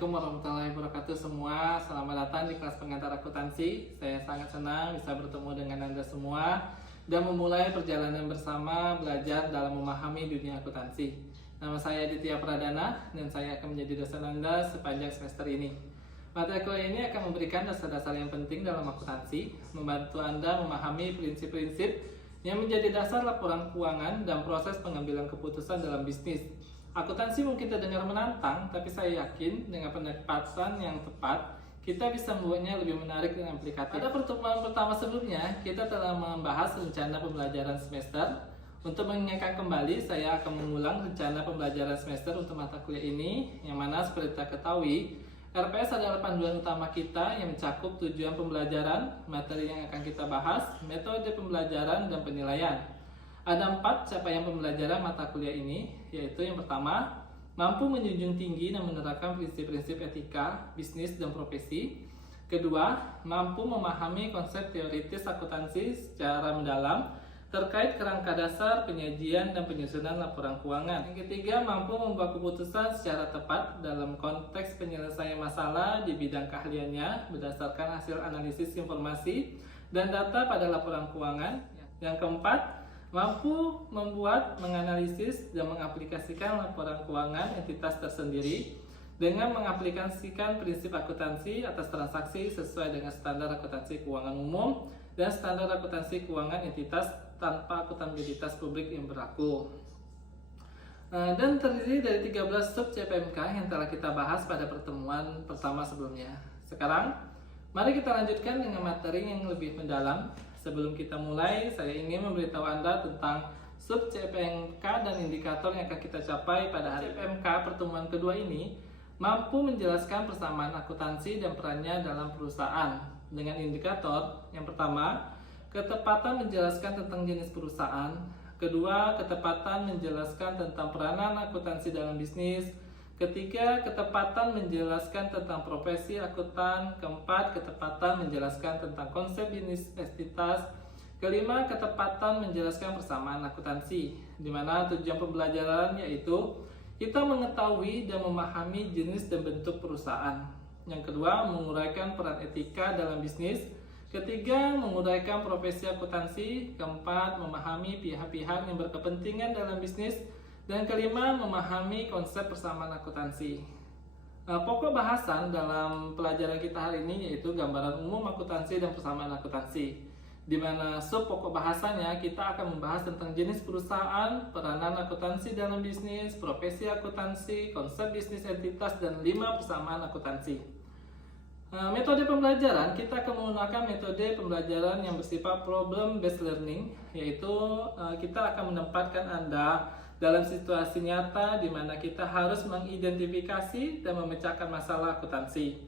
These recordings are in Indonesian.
Assalamualaikum warahmatullahi wabarakatuh semua. Selamat datang di kelas pengantar akuntansi. Saya sangat senang bisa bertemu dengan Anda semua dan memulai perjalanan bersama belajar dalam memahami dunia akuntansi. Nama saya Aditya Pradana dan saya akan menjadi dosen Anda sepanjang semester ini. Materi kuliah ini akan memberikan dasar-dasar yang penting dalam akuntansi, membantu Anda memahami prinsip-prinsip yang menjadi dasar laporan keuangan dan proses pengambilan keputusan dalam bisnis. Akuntansi mungkin terdengar menantang, tapi saya yakin dengan pendekatan yang tepat, kita bisa membuatnya lebih menarik dan aplikatif. Pada pertemuan pertama sebelumnya, kita telah membahas rencana pembelajaran semester. Untuk mengingatkan kembali, saya akan mengulang rencana pembelajaran semester untuk mata kuliah ini, yang mana seperti kita ketahui, RPS adalah panduan utama kita yang mencakup tujuan pembelajaran, materi yang akan kita bahas, metode pembelajaran, dan penilaian. Ada 4 capaian pembelajaran mata kuliah ini, yaitu yang pertama, mampu menjunjung tinggi dan menerapkan prinsip-prinsip etika, bisnis, dan profesi. Kedua, mampu memahami konsep teoritis akuntansi secara mendalam terkait kerangka dasar penyajian dan penyusunan laporan keuangan. Yang ketiga, mampu membuat keputusan secara tepat dalam konteks penyelesaian masalah di bidang keahliannya berdasarkan hasil analisis informasi dan data pada laporan keuangan. Yang keempat, mampu membuat, menganalisis, dan mengaplikasikan laporan keuangan entitas tersendiri dengan mengaplikasikan prinsip akuntansi atas transaksi sesuai dengan standar akuntansi keuangan umum dan standar akuntansi keuangan entitas tanpa akuntabilitas publik yang berlaku. Dan terdiri dari 13 sub CPMK yang telah kita bahas pada pertemuan pertama sebelumnya. Sekarang, mari kita lanjutkan dengan materi yang lebih mendalam. Sebelum kita mulai, saya ingin memberitahu Anda tentang sub CPMK dan indikator yang akan kita capai pada hari CPMK pertemuan kedua ini mampu menjelaskan persamaan akuntansi dan perannya dalam perusahaan dengan indikator yang pertama, ketepatan menjelaskan tentang jenis perusahaan, kedua, ketepatan menjelaskan tentang peranan akuntansi dalam bisnis, ketiga, ketepatan menjelaskan tentang profesi akuntan. Keempat, ketepatan menjelaskan tentang konsep bisnis entitas. Kelima, ketepatan menjelaskan persamaan akuntansi, di mana tujuan pembelajaran yaitu kita mengetahui dan memahami jenis dan bentuk perusahaan. Yang kedua, menguraikan peran etika dalam bisnis. Ketiga, menguraikan profesi akuntansi. Keempat, memahami pihak-pihak yang berkepentingan dalam bisnis. Dan kelima, memahami konsep persamaan akuntansi. Pokok bahasan dalam pelajaran kita hari ini yaitu gambaran umum akuntansi dan persamaan akuntansi. Di mana sub pokok bahasanya kita akan membahas tentang jenis perusahaan, peranan akuntansi dalam bisnis, profesi akuntansi, konsep bisnis entitas, dan 5 persamaan akuntansi. Metode pembelajaran, kita akan menggunakan metode pembelajaran yang bersifat problem based learning, yaitu kita akan menempatkan Anda dalam situasi nyata di mana kita harus mengidentifikasi dan memecahkan masalah akuntansi.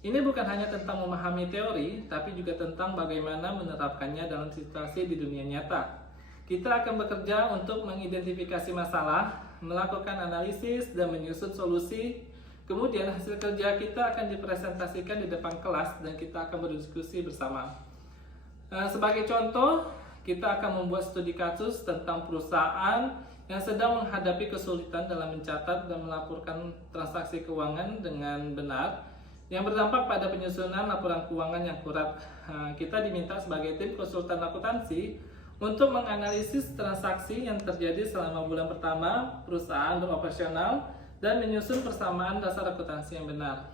Ini bukan hanya tentang memahami teori, tapi juga tentang bagaimana menerapkannya dalam situasi di dunia nyata. Kita akan bekerja untuk mengidentifikasi masalah, melakukan analisis, dan menyusun solusi. Kemudian hasil kerja kita akan dipresentasikan di depan kelas dan kita akan berdiskusi bersama. Sebagai contoh, kita akan membuat studi kasus tentang perusahaan yang sedang menghadapi kesulitan dalam mencatat dan melaporkan transaksi keuangan dengan benar yang berdampak pada penyusunan laporan keuangan yang akurat. Kita diminta sebagai tim konsultan akuntansi untuk menganalisis transaksi yang terjadi selama bulan pertama perusahaan beroperasional dan menyusun persamaan dasar akuntansi yang benar.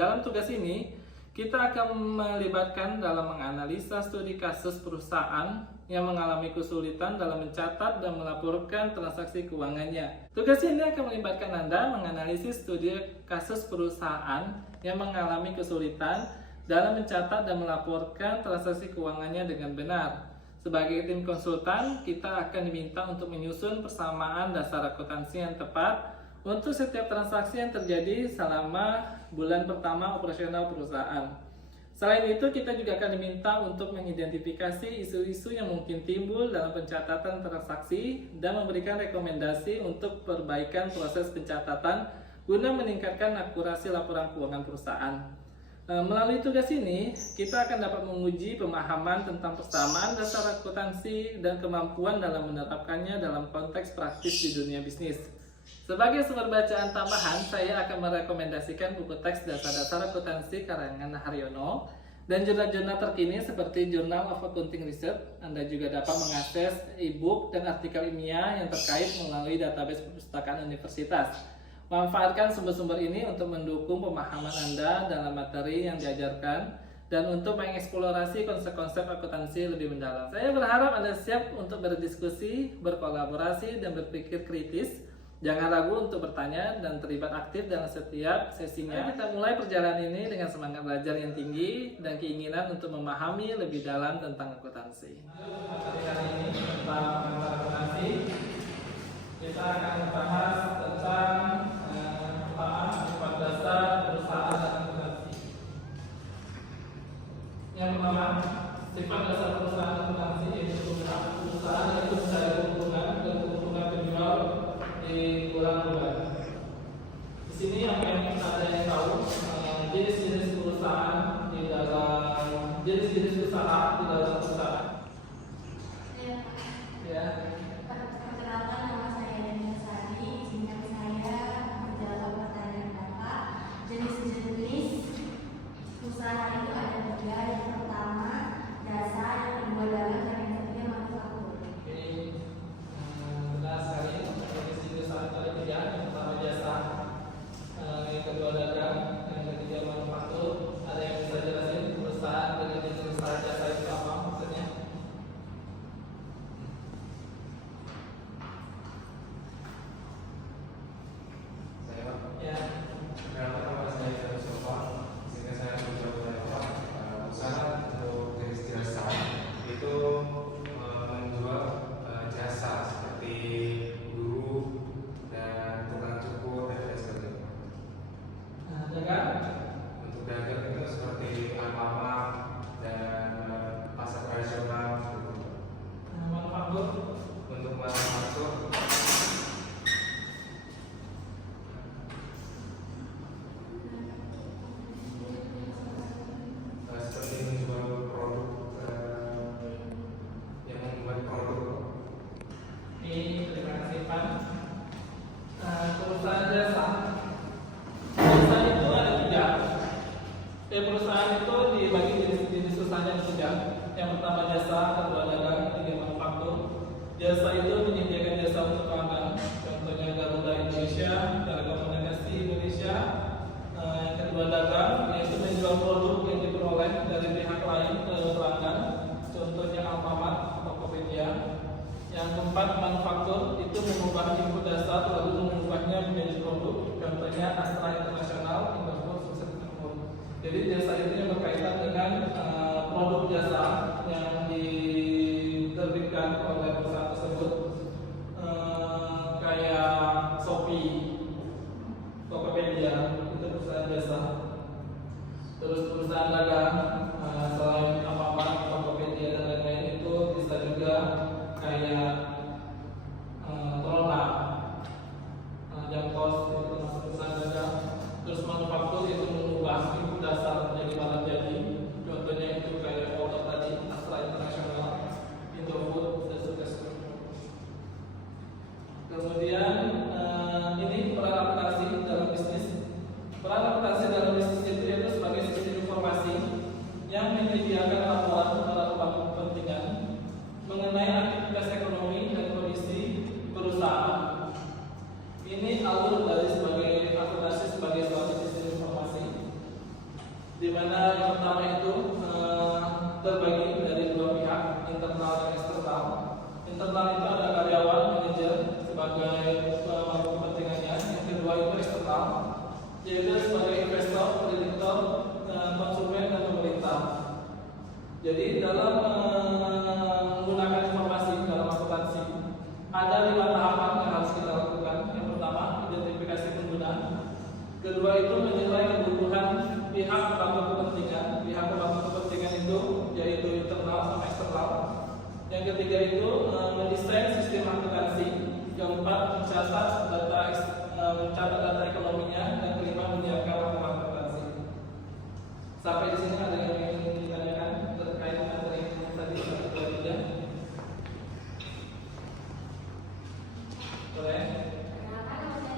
Dalam tugas ini, kita akan melibatkan dalam menganalisa studi kasus perusahaan yang mengalami kesulitan dalam mencatat dan melaporkan transaksi keuangannya. Tugas ini akan melibatkan Anda menganalisis studi kasus perusahaan yang mengalami kesulitan dalam mencatat dan melaporkan transaksi keuangannya dengan benar. Sebagai tim konsultan, kita akan diminta untuk menyusun persamaan dasar akuntansi yang tepat untuk setiap transaksi yang terjadi selama bulan pertama operasional perusahaan. Selain itu, kita juga akan diminta untuk mengidentifikasi isu-isu yang mungkin timbul dalam pencatatan transaksi dan memberikan rekomendasi untuk perbaikan proses pencatatan guna meningkatkan akurasi laporan keuangan perusahaan. Melalui tugas ini, kita akan dapat menguji pemahaman tentang persamaan dasar akuntansi dan kemampuan dalam menerapkannya dalam konteks praktis di dunia bisnis. Sebagai sumber bacaan tambahan, saya akan merekomendasikan buku teks Dasar-Dasar Akuntansi karangan Haryono dan jurnal-jurnal terkini seperti Journal of Accounting Research. Anda juga dapat mengakses e-book dan artikel ilmiah yang terkait melalui database perpustakaan universitas. Manfaatkan sumber-sumber ini untuk mendukung pemahaman Anda dalam materi yang diajarkan dan untuk mengeksplorasi konsep-konsep akuntansi lebih mendalam. Saya berharap Anda siap untuk berdiskusi, berkolaborasi, dan berpikir kritis. Jangan ragu untuk bertanya dan terlibat aktif dalam setiap sesinya. Kita mulai perjalanan ini dengan semangat belajar yang tinggi dan keinginan untuk memahami lebih dalam tentang akuntansi. Materi hari ini tentang akuntansi, kita akan membahas tentang sifat dasar perusahaan dan akuntansi. Yang pertama, sifat dasar perusahaan dan akuntansi yaitu perusahaan itu mencari keuntungan dan keuntungan penjual di bulan bulan. Di sini apa yang ada yang tahu jenis-jenis perusahaan di dalam jenis-jenis usaha di dalam perusahaan. Ya. Perkenalkan, nama saya Daniel Sadi. Izinkan saya menjawab pertanyaan Bapak. Jenis-jenis usaha itu ada 3. Yang pertama jasa, yang kedua dagang, dan yang ketiga manufaktur. Oke, benar sekali. Ada 3, yang pertama jasa, yang kedua dagang, yang ketiga manufaktur. Ada yang bisa jelasin perusahaan dengan jenis usaha jasa itu apa maksudnya? Saya Ya. nama saya David Sofwan. Sehingga saya menjawab usaha untuk jenis jasa itu menjual jasa seperti guru dan tukang cukur dan lain sebagainya. Dagang? Untuk dagang itu seperti Alfamart dan pasar tradisional. Manufaktur? Untuk manufaktur seperti menjual produk yang membuat produk. Ini terima kasih Pak. Perusahaan jasa. Perusahaan itu ada 3. Perusahaan itu dibagi jenis usaha yang 3. Yang pertama jasa, kedua dagang, ketiga manufaktur. Jasa itu menyediakan jasa untuk pelanggan. Contohnya Garuda Indonesia, Telekomunikasi Indonesia. Yang kedua dagang, yaitu menjual produk yang diperoleh dari pihak lain ke pelanggan. Contohnya Alfamart, Tokopedia. Yang keempat, manufaktur itu mengubah input dasar lalu mengubahnya menjadi produk. Contohnya Astra International, Indofood, Sukses Food. Jadi jasa itu yang berkaitan dengan produk jasa yang diterbitkan oleh perusahaan tersebut, kayak Shopee, Tokopedia, itu perusahaan jasa. Terus perusahaan dagang, selain Alfamart, Tokopedia dan lain-lain itu bisa juga kayak Trona, Jamkos, itu termasuk perusahaan dagang. Terus manufaktur itu mengubah input dasar menjadi barang jadi. Contohnya itu kayak produk tadi, Astra International, Indofood, dan Sukses. Kemudian ini peran akuntansi dalam bisnis. Peran akuntansi dalam bisnis itu yaitu sebagai sistem informasi yang menyediakan laporan kepentingan mengenai aktivitas ekonomi dan kondisi perusahaan. Ini alur dari sebagai akuntansi sebagai suatu sistem informasi, di mana yang pertama itu terbagi dari 2 pihak, internal dan eksternal. Internal itu ada karyawan, manajer sebagai pemangku kepentingannya. Yang kedua itu eksternal, yaitu sebagai investor, kreditor, konsumen dan pemerintah. Jadi dalam menggunakan informasi dalam akuntansi ada 5 tahapan yang harus kita lakukan. Yang pertama, identifikasi pengguna. Kedua itu menilai kebutuhan pihak pemangku kepentingan. Pihak pemangku kepentingan itu yaitu internal sama eksternal. Yang ketiga itu mendesain sistem akuntansi. Keempat, mencatat data ekonominya. Dan kelima, menyiapkan laporan akuntansi. Sampai di sini ada yang ingin ditanyakan terkait materi tadi atau tidak? Boleh? Perkenalkan, nama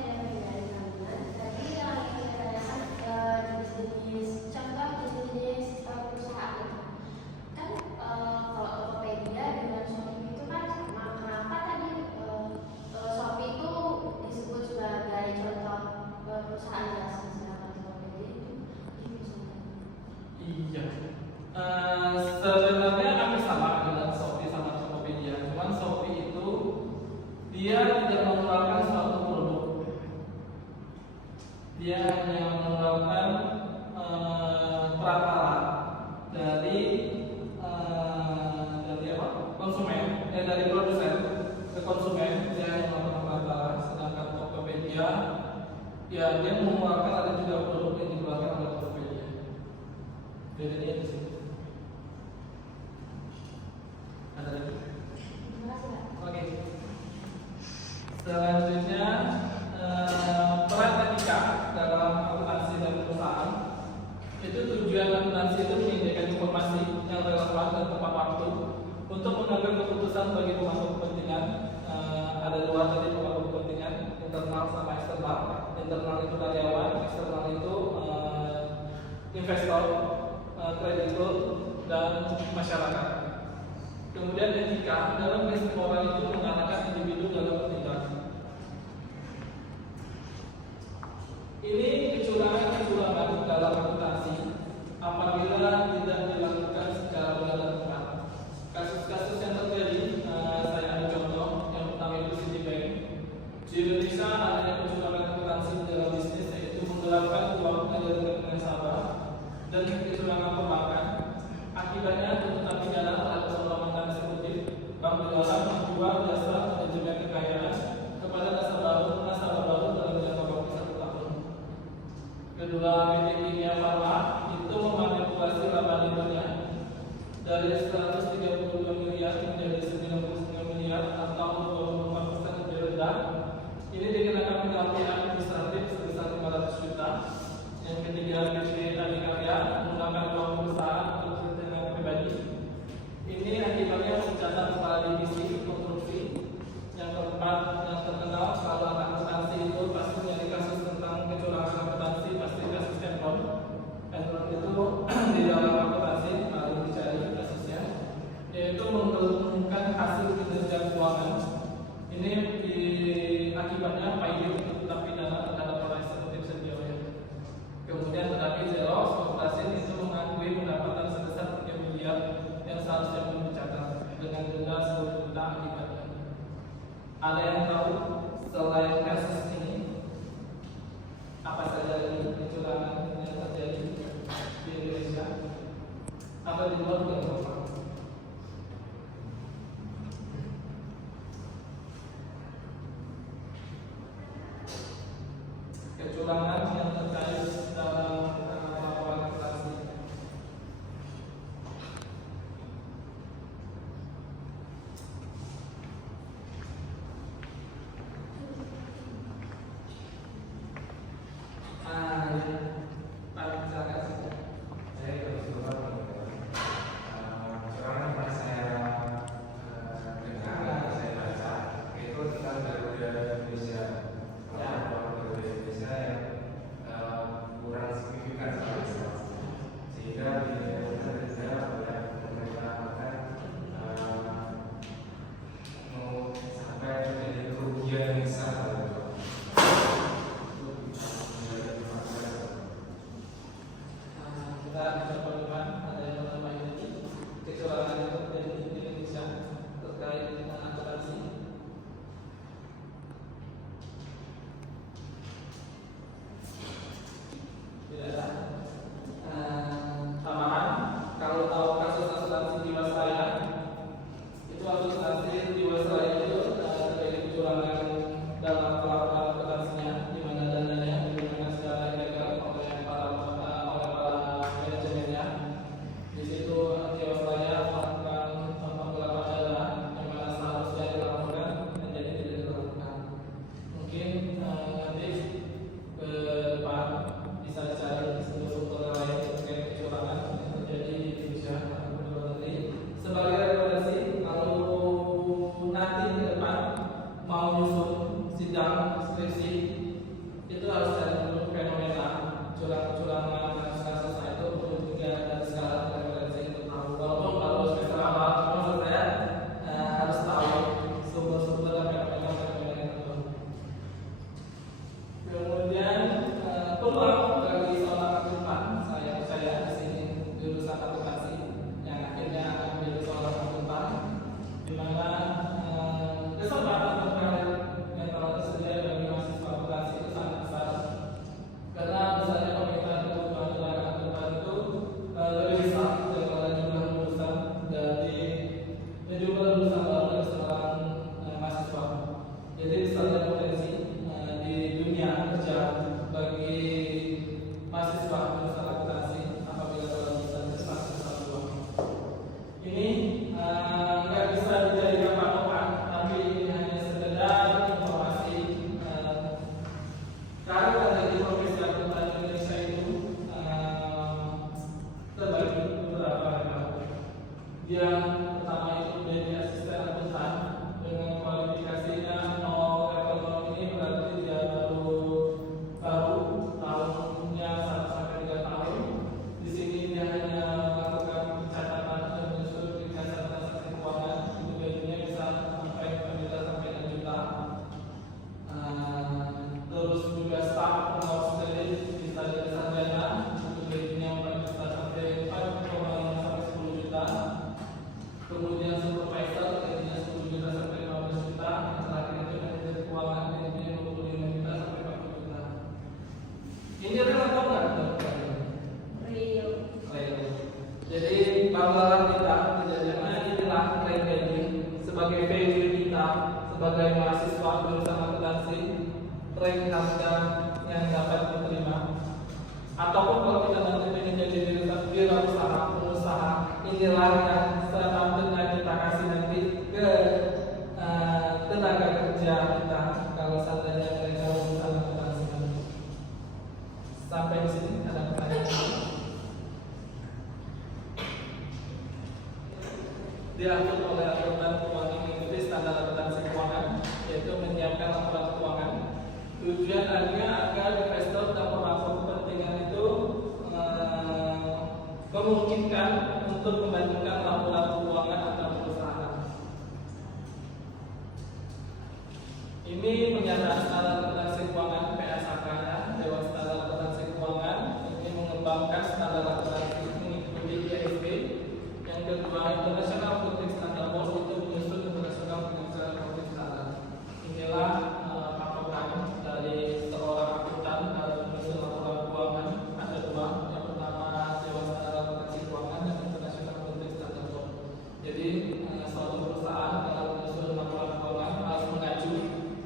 Iya. Sebenarnya hampir sama dengan Shopee sama Tokopedia. Cuman Shopee itu dia tidak mengeluarkan suatu produk. Dia hanya mengeluarkan perampalan dari apa? Konsumen, dari produsen ke konsumen. Dia hanya melakukan perampalan. Sedangkan Tokopedia, ya dia mengeluarkan ada juga produk yang dikeluarkan oleh Tokopedia. Bedanya di situ. Ada lagi? Terima kasih, Pak. Oke. Selanjutnya peran etika dalam akuntansi dan perusahaan. Itu tujuan akuntansi itu menyediakan informasi yang relevan dan tepat waktu untuk mengambil keputusan bagi pemangku kepentingan. Ada dua tadi pemangku kepentingan, internal sama eksternal. Internal itu karyawan, eksternal itu investor, kreditur, dan masyarakat. Kemudian etika dalam prinsip moral itu mengarahkan individu dalam bertindak. Ini kecurangan dalam akuntansi apabila tidak dilakukan secara benar dan tepat. Kasus-kasus yang terjadi, saya ada contoh yang pertama itu Citibank. Di Indonesia adanya kecurangan akuntansi dalam bisnis, yaitu menggelapkan uang dari rekening nasabah dan kecurangan perbankan. Akibatnya tuntutan pidana terhadap seorang mantan eksekutif bank berdaulat menjual jasa manajemen kekayaan kepada nasabah baru dalam jangka waktu 1 tahun. Kedua, PT Kimia Farma itu memanipulasi laba liriknya dari 132 miliar menjadi 99 miliar atau 24% lebih rendah. Ini dikenakan penalti administratif sebesar 500 juta. Yang ketiga, PT Adikarya menggunakan uang perusahaan untuk kepentingan pribadi. Ini akibatnya mencatat kepala divisi konstruksi. Yang keempat, yang terkenal kalau akuntansi itu pasti menjadi kasus tentang kecurangan akuntansi, pasti kasus Enron. Enron itu di dalam akuntansi paling dicari kasusnya, yaitu mengumumkan hasil kinerja keuangan. Ini akibatnya payung tuntutan pidana terhadap orang eksekutif seniornya. Kemudian terapi Xerox Corporation itu mengakui pendapatan sebesar 3 miliar yang seharusnya belum dicatat dengan denda 10 juta akibatnya. Ada yang tahu selain kasus ini apa saja lagi kecurangan yang terjadi di Indonesia atau di luar Eropa? Kecurangan yang terkait dalam laporan akuntansi. Saya kebetulan Yang pertama itu menjadi asisten akuntan dengan kualifikasinya 0 level 0 ini berarti dia baru tahunnya 1 sampai 3 tahun. Di sini dia hanya melakukan pencatatan dan menyusun ringkasan transaksi keuangan. Itu gajinya bisa sampai 5 juta sampai 6 juta. Terus juga staff pengawas kredit bisa jadi sarjana. Itu gajinya 4 juta sampai 4,5 sampai 10 juta. Kemudian supervisor gajinya 10 juta sampai 15 juta. Yang terakhir itu manajer keuangan gajinya 25 juta sampai 40 juta. Ini real atau enggak? Real. Jadi banggalah kita kejadiannya inilah rank gaji sebagai value kita sebagai mahasiswa jurusan akuntansi, rank harga yang dapat diterima. Ataupun kalau kita nanti ingin jadi wirausaha, pengusaha, inilah yang selanjutnya kita kasih nanti ke tenaga kerja kita kalau seandainya mereka lulusan akuntansi. Sampai di sini ada pertanyaan? Diatur oleh aturan keuangan mengikuti standar akuntansi keuangan, yaitu menyiapkan laporan keuangan. Tujuannya agar investor dan pemangku kepentingan itu memungkinkan untuk membandingkan laporan keuangan antar perusahaan. Ini pernyataan standar akuntansi keuangan PSAK, Dewan Standar Akuntansi Keuangan. Ini mengembangkan standar akuntansi mengikuti ISB. Yang kedua, International Accounting Standard Board itu menyusun International Accounting Standard. Inilah patokan dari seorang akuntan dalam menyusun laporan keuangan. Ada dua, yang pertama Dewan Standar Akuntansi Keuangan dan International Accounting Standard Board. Jadi suatu perusahaan dalam menyusun laporan keuangan harus mengacu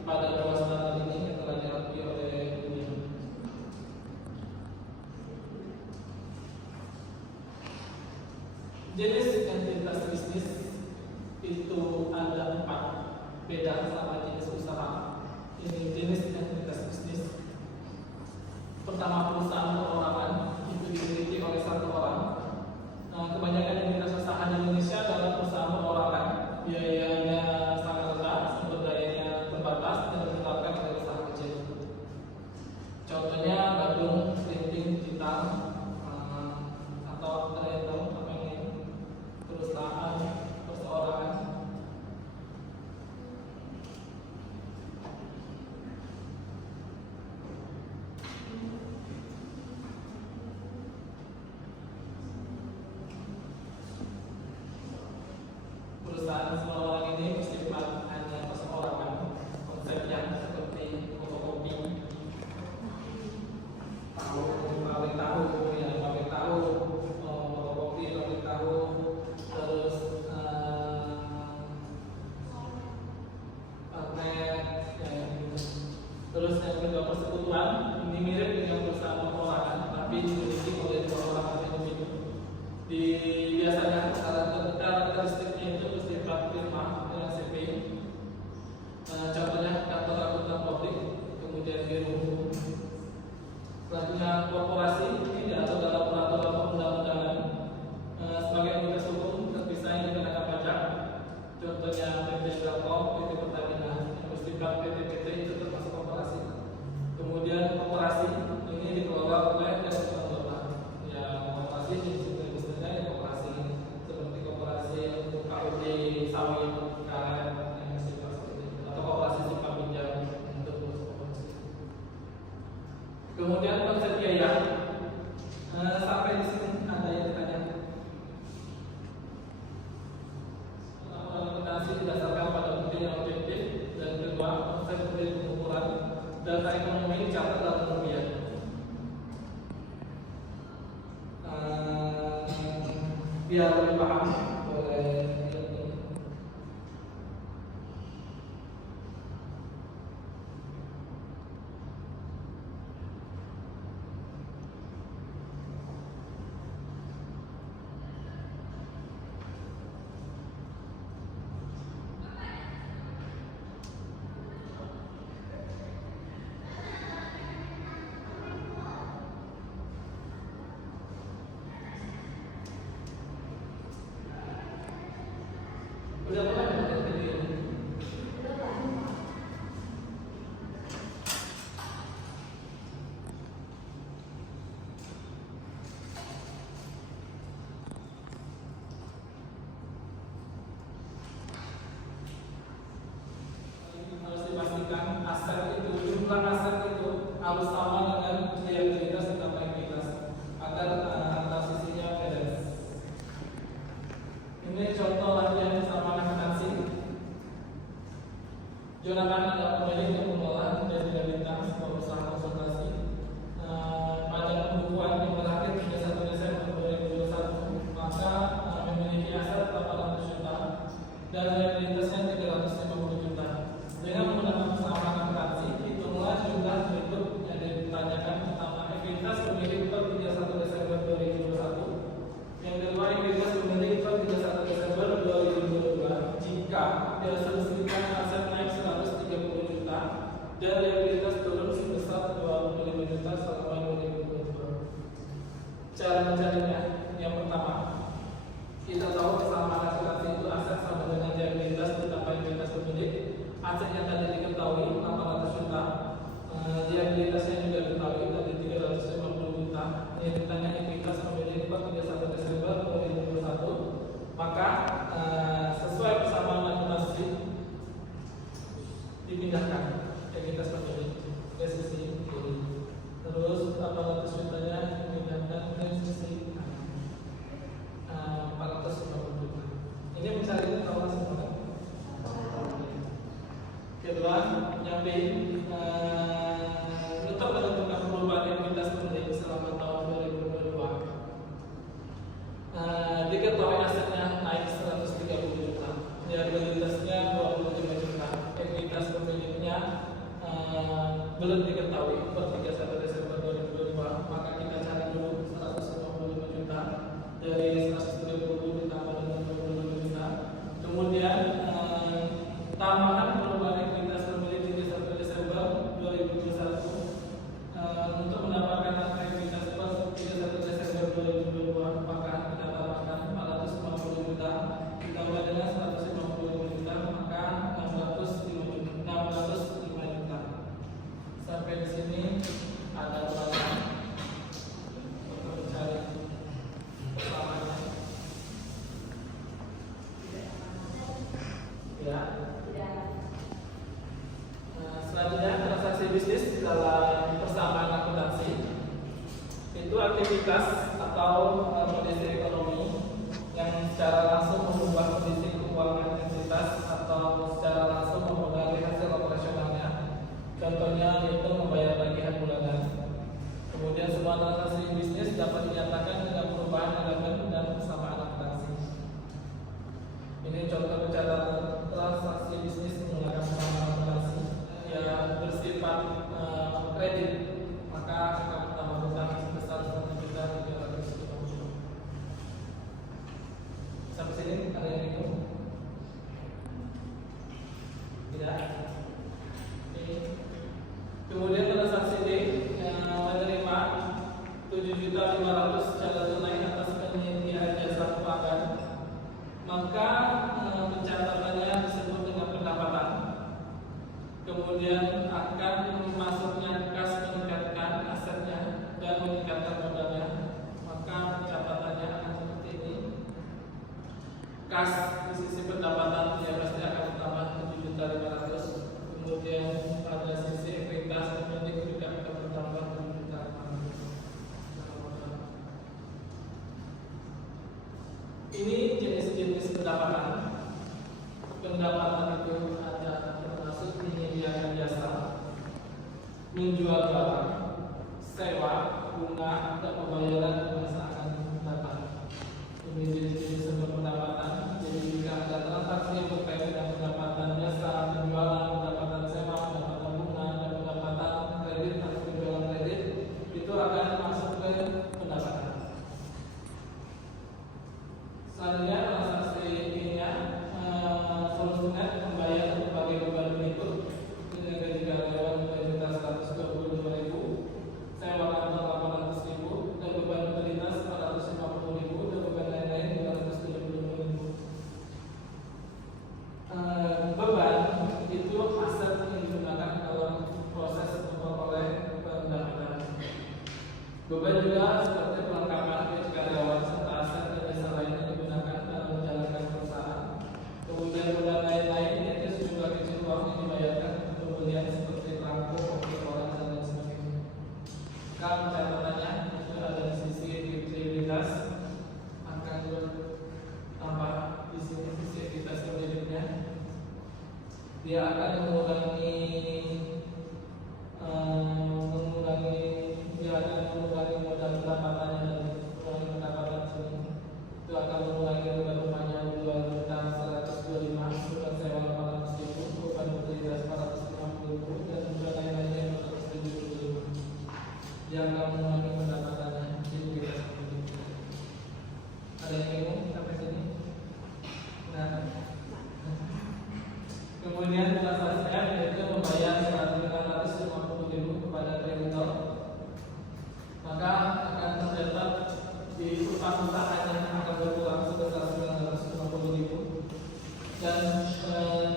pada dua standar ini yang telah diakui oleh dunia. Jenis entitas bisnis itu ada 4, beda sama jenis usaha. Ini jenis entitas bisnis. Pertama, perusahaan perorangan itu dimiliki oleh satu orang. Kebanyakan entitas usaha di Indonesia adalah perusahaan perorangan. Biayanya sangat rendah, sumber dayanya terbatas dan ditetapkan oleh usaha kecil. Contohnya Badung Printing Digital atau Trendom, perusahaan perseorangan. Perusahaan perseorangan ini bersifat hanya perseorangan, konsepnya seperti fotokopi, pabrik tahu, fotokopi, pabrik tahu. Terus terus yang kedua persekutuan, ini mirip dengan perusahaan perorangan tapi dimiliki oleh dua orang individu. Biasanya karakteristiknya itu bersifat firma dengan CV. Contohnya kantor akuntan publik, kemudian biro hukum. Selanjutnya korporasi, ini diatur dalam peraturan perundang-undangan. Sebagai entitas hukum terpisah yang dikenakan pajak. Contohnya PT Telkom, PT Pertamina, yang bersifat PT-PT itu termasuk korporasi. Kemudian korporasi ini dikelola oleh direktur anggota. Ya, korporasi bisnisnya ya korporasi seperti korporasi untuk KUD sawit, karet, yang bersifat seperti itu, atau korporasi simpan pinjam untuk korporasi. Kemudian konsep biaya. Sampai di sini ada yang ditanya. Akuntansi didasarkan pada bukti yang objektif, dan kedua konsep bukti pengukuran data ekonomi dicatat dalam rupiah. Biar lebih paham boleh. Udah mulai dengan video ini. Harus dipastikan aset itu, jumlah aset itu harus sama dengan liabilitas ditambah ekuitas agar transisinya beres. Ini contoh latihan bersama akuntansi. Jonathan adalah pemilik yang mengelola dan liabilitas sebuah usaha konsultasi. Pada pembukuan yang berakhir 31 Desember 2021, maka memiliki aset 800 juta dan liabilitasnya 350 juta. Dengan menggunakan kesamaan akuntansi, hitunglah jumlah berikut yang ditanyakan. Pertama, ekuitas pemilik per 31 Desember 2021. Yang kedua, ekuitas pemilik per 31 Desember 2022 jika diasumsikan aset naik 130 juta dan liabilitas turun sebesar 25 juta selama 2022. Cara mencarinya, yang pertama, kita tahu kesamaan akuntansi itu aset sama dengan liabilitas ditambah ekuitas pemilik. Asetnya tadi diketahui 800 juta, liabilitasnya juga diketahui tadi 350 juta. Ini ditanya ekuitas pemilik per 31 Desember 2021. Maka sesuai persamaan akuntansi dipindahkan ekuitas pemilik ke sisi kiri. Terus 800 jutanya dipindahkan ke sisi kanan. 450 juta. Ini mencari tahu semua. Kedua, yang B, tetap menentukan perubahan ekuitas pemilik selama tahun 2022. Diketahui asetnya naik 130 juta, liabilitasnya 25 juta, ekuitas pemiliknya belum diketahui per 31 Desember 2022. Maka kita cari dulu 155 juta dari 130 ditambah dengan 25 juta. Kemudian tambahan perubahan ekuitas pemilik 31 Desember 2021 untuk mendapatkan angka ekuitas per 31 Desember 2022, maka kita tambahkan 450 juta ditambah dengan 155 juta, maka 605 juta. Sampai di sini ada pertanyaan untuk mencari persamaannya. Ya. Selanjutnya, transaksi bisnis dalam persamaan akuntansi itu aktivitas atau kondisi ekonomi yang secara langsung mengubah kondisi keuangan entitas atau secara langsung mempengaruhi hasil operasionalnya. Contohnya yaitu membayar tagihan bulanan. Kemudian semua transaksi bisnis dapat dinyatakan dengan perubahan elemen dan persamaan akuntansi. Ini contoh pencatatan transaksi bisnis menggunakan persamaan akuntansi yang bersifat kredit, maka akan pertama utang sebesar 1 juta 350. Sampai sini ada yang bingung? Tidak? Oke. Kemudian transaksi D menerima 7.500.000 secara tunai atas penyediaan jasa keuangan, maka pencatatannya disebut dengan pendapatan. Kemudian akan masuknya kas meningkatkan asetnya dan meningkatkan modalnya, maka pencatatannya akan seperti ini. Kas di sisi pendapatan dia pasti akan bertambah 7.500.000. Kemudian pada sisi ekuitas pemilik juga akan bertambah 7.500.000. Ini jenis-jenis pendapatan. Pendapatan itu ada termasuk menyediakan jasa, menjual barang, sewa, bunga, dan pembayaran masa akan datang. Ini jenis-jenis sumber pendapatan. Jadi jika ada transaksi yang berkaitan dengan pendapatan jasa, penjualan, pendapatan sewa, pendapatan bunga, dan pendapatan kredit atau penjualan kredit, itu akan masuk ke pendapatan. Selanjutnya transaksi ini solusinya membayar berbagai beban berikut dengan gaji karyawan 2.125.000, sewa kantor 800.000, dan beban utilitas 450.000, dan beban lain-lain 275.000. dia akan mengurangi dia akan mengurangi modal pendapatannya dan mengurangi pendapatan sini. Itu akan mengurangi beban rumahnya 2.125.000 dan sewa 800.000, beban utilitas 450.000 dan beban lain-lainnya 470.000. Dia akan mengurangi pendapatannya. Itu kita seperti itu. Ada yang bingung sampai sini? Nah, kemudian transaksi F yaitu membayar 1.550.000 kepada kreditor, maka akan terdapat di utang usahanya akan berkurang sebesar 950.000 dan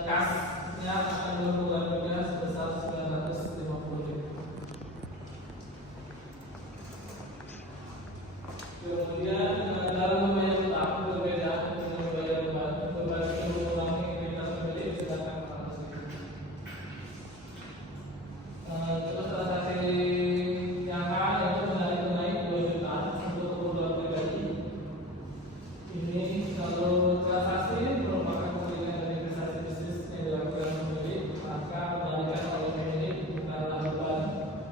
kasnya akan berkurang juga sebesar 950.000. Kemudian dalam membayar utang berbeda dengan membayar beban. Beban itu mengurangi entitas pemilik sedangkan 400.000. Terus transaksi yang A yaitu menarik tunai 2 juta untuk kebutuhan pribadi. Ini kalau transaksi merupakan kepentingan dari investasi bisnis yang dilakukan pemilik, maka kembalikan oleh pemilik karena beban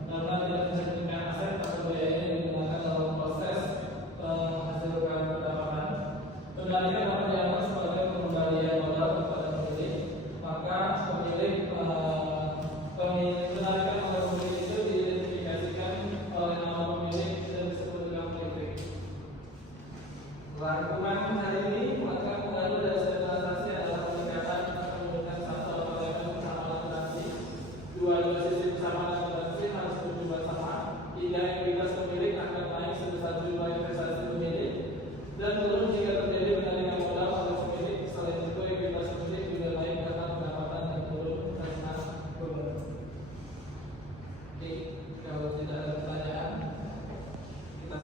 karena tidak bisa diberikan aset atau biayanya digunakan dalam proses menghasilkan pendapatan. Kembalikan dapat dianggap sebagai pengembalian modal kepada pemilik, maka kembalikan oleh pemilik itu diidentifikasikan oleh nama pemilik dan disebut dengan pemilik. Lakukan